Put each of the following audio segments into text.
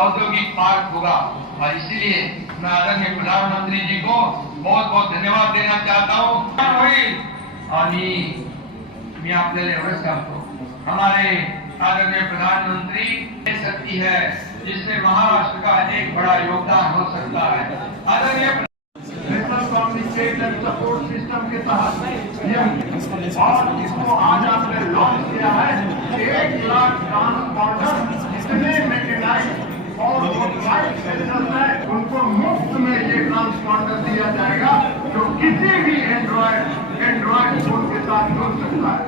औद्योगिक पार्क होगा। और इसीलिए मैं आदरणीय प्रधानमंत्री जी को बहुत बहुत धन्यवाद देना चाहता हूँ। आणि मी आपल्याला एवढंच सांगतो, हमारे आदरणीय प्रधानमंत्री शक्ति है जिससे महाराष्ट्र का एक बड़ा योगदान हो सकता है। आदरणीय सपोर्ट सिस्टम के तहत और इसको आज आपने लॉन्च किया है। 1 लाख ट्रांसपोर्टर इतने मेकेनाइज्ड और मोटराइज्ड सेक्टर्स है, उनको मुफ्त में ये ट्रांसपोर्टर दिया जाएगा जो किसी भी एंड्रॉइड फोन के साथ जुड़ सकता है।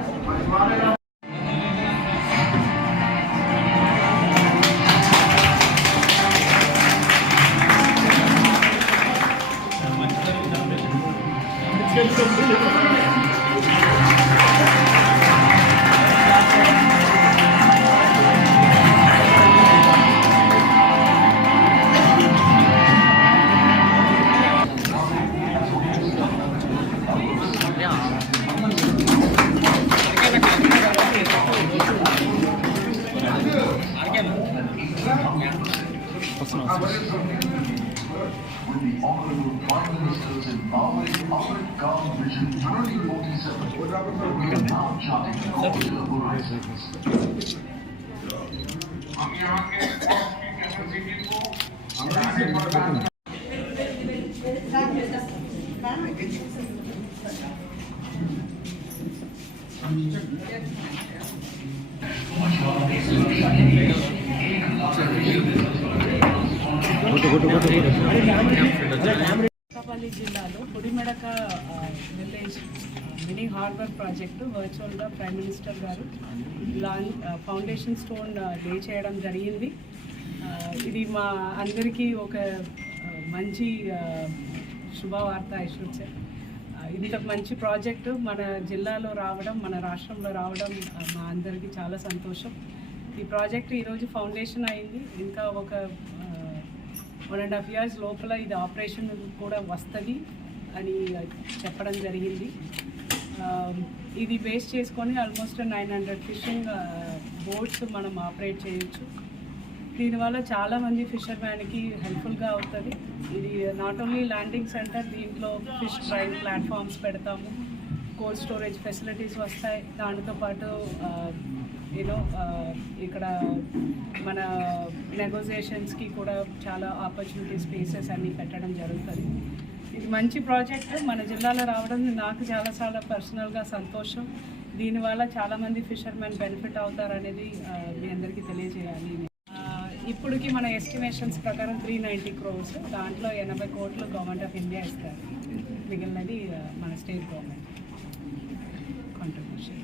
With the Honorable Prime Minister's empowering Amrit Kaal Vision 2047, we are now charting new horizons. हम यहाँ के स्पोर्ट्स की कैपेसिटी को बढ़ाने पर అనకాపల్లి జిల్లాలో Pudimadaka village mini harbour project వర్చువల్గా ప్రైమ్ మినిస్టర్ గారు ఫౌండేషన్ స్టోన్ లే చేయడం జరిగింది. ఇది మా అందరికీ ఒక మంచి శుభవార్త ఐషుడ్. ఇంత మంచి ప్రాజెక్టు మన జిల్లాలో రావడం, మన రాష్ట్రంలో రావడం మా అందరికీ చాలా సంతోషం. ఈ ప్రాజెక్టు ఈరోజు ఫౌండేషన్ అయింది. ఇంకా ఒక 1.5 years లోపల ఇది ఆపరేషన్ కూడా వస్తుంది అని చెప్పడం జరిగింది. ఇది బేస్ చేసుకొని ఆల్మోస్ట్ 900 ఫిషింగ్ బోట్స్ మనం ఆపరేట్ చేయొచ్చు. దీనివల్ల చాలామంది ఫిషర్మ్యాన్కి హెల్ప్ఫుల్గా అవుతుంది. ఇది నాట్ ఓన్లీ ల్యాండింగ్ సెంటర్, దీంట్లో ఫిష్ ఫ్రైయింగ్ ప్లాట్ఫామ్స్ పెడతాము, కోల్డ్ స్టోరేజ్ ఫెసిలిటీస్ వస్తాయి. దానితో పాటు ఇక్కడ మన నెగోసియేషన్స్కి కూడా చాలా ఆపర్చునిటీ స్పేసెస్ అన్నీ పెట్టడం జరుగుతుంది. ఇది మంచి ప్రాజెక్ట్ మన జిల్లాలో రావడం నాకు చాలా పర్సనల్గా సంతోషం. దీనివల్ల చాలామంది ఫిషర్మెన్ బెనిఫిట్ అవుతారనేది మీ అందరికీ తెలియజేయాలి. ఇప్పటికి మన ఎస్టిమేషన్స్ ప్రకారం 390 crores, దాంట్లో 80 కోట్లు గవర్నమెంట్ ఆఫ్ ఇండియా ఇస్తారు, మిగిలినది మన స్టేట్ గవర్నమెంట్ కాంట్రిబ్యూషన్.